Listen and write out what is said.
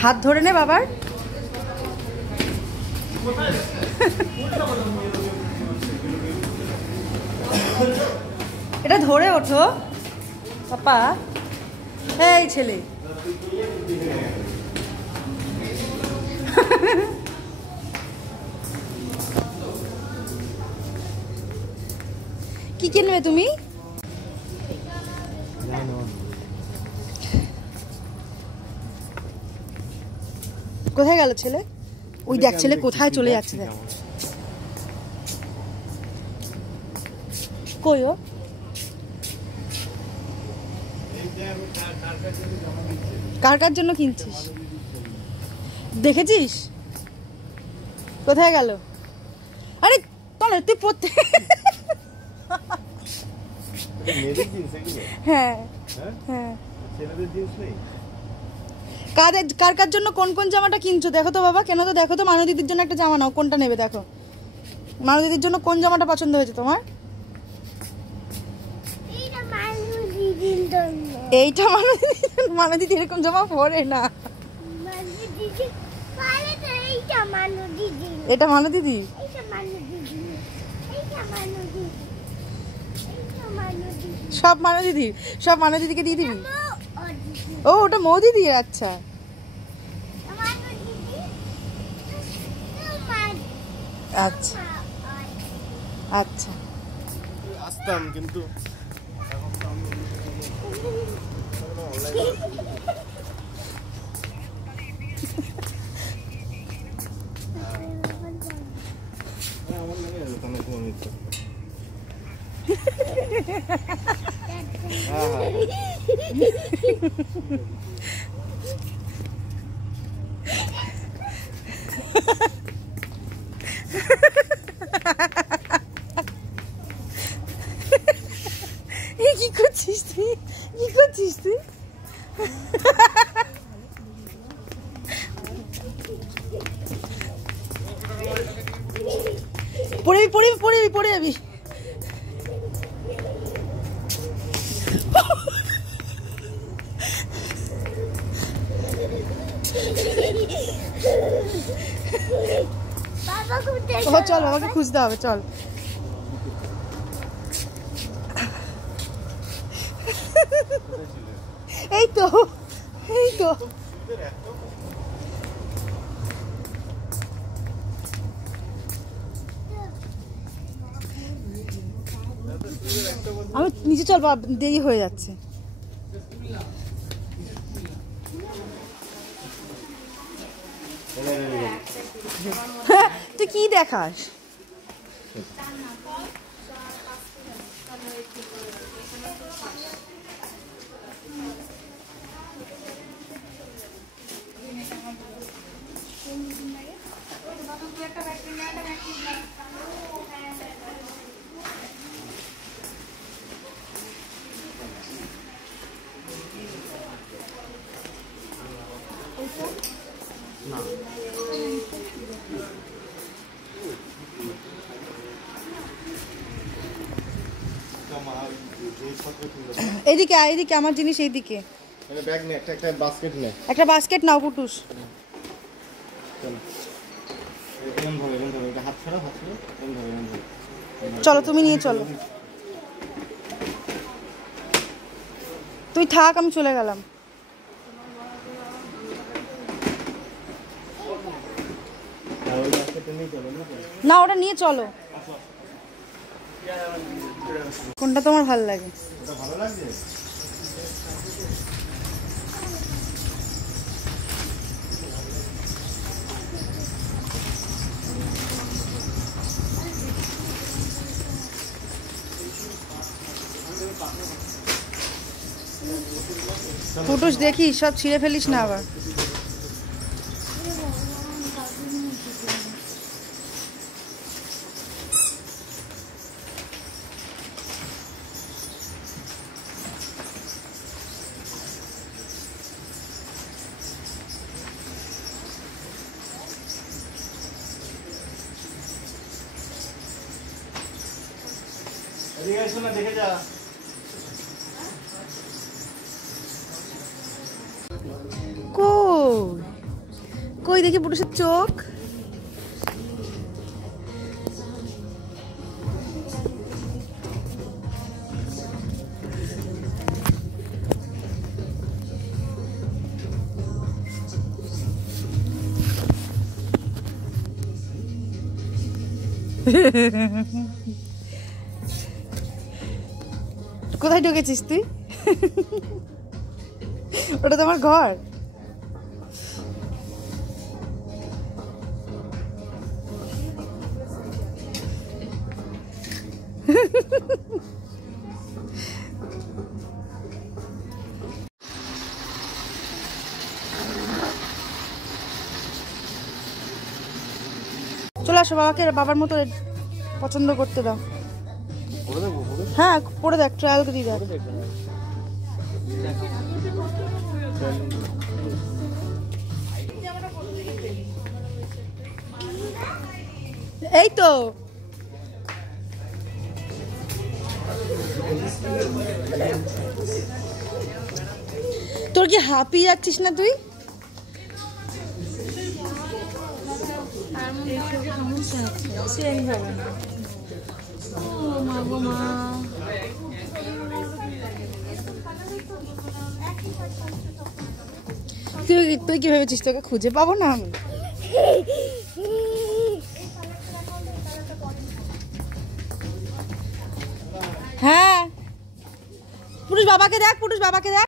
হাত ধরে নে বাবার। এটা ধরে ওঠো পাপা। এই ছেলে কি কিনবে তুমি? কোথায় গেল ছেলে? ওই দেখ ছেলে কোথায় চলে যাচ্ছে দেখ। কই ও? কার কার জন্য কিনছিস দেখেছিস? কোথায় গেল? আরে তলে তুই পড়তে। হ্যাঁ হ্যাঁ। কার কার জন্য কোন কোন জামাটা কিনছো দেখো তো বাবা। কেন তো দেখো তো, মানু দিদির জন্য একটা জামা নাও, কোনটা নেবে দেখো। মানু দিদির জন্য কোন জামাটা পছন্দ হয়েছে তোমার? এইটা মানু দিদি এরকম জামা পরে না। এটা মানু দিদি, সব মানু দিদি, সব মানু দিদিকে দিয়ে দিবি। ও ওটা মৌ দিদি। আচ্ছা আচ্ছা আচ্ছা। আসতাম কিন্তু কি করছিস তুই? কি করছিস তুই? পড়ে পড়ে পড়ে পড়ে যাবি। চল বাবাকে খুঁজতে হবে, চল। এই তো এই তো। আমি নিচে চল, দেরি হয়ে যাচ্ছে। তুই কি দেখাস? এইদিকে এইদিকে, আমার জিনিস এইদিকে। ব্যাগ নে, একটা বাস্কেট নে। একটা বাস্কেট নাও কুটুস। চলো তুমি নিয়ে চলো। তুই থাক, আমি চলে গেলাম। না ওটা নিয়ে চলো। কোনটা তোমার ভালো লাগে? ভালো লাগছে। ফুটুস দেখি সব ছিঁড়ে ফেলিস না আবার। দেখে যা। কই কই দেখি পুরুষের চোখ। কোথায় ঢুকেছিস তুই? ওটা তো আমার ঘর। চলে আসো, বাবাকে বাবার মতো পছন্দ করতে দাও। হ্যাঁ পরে দেখ, ট্রায়াল দিয়ে দেখ। এই তো তোর কি হাঁপিয়ে যাচ্ছিস না তুই? তুই কি ভেবেছিস তোকে খুঁজে পাবো না আমি? হ্যাঁ পুরুষ বাবাকে দেখ, পুরুষ বাবাকে দেখ।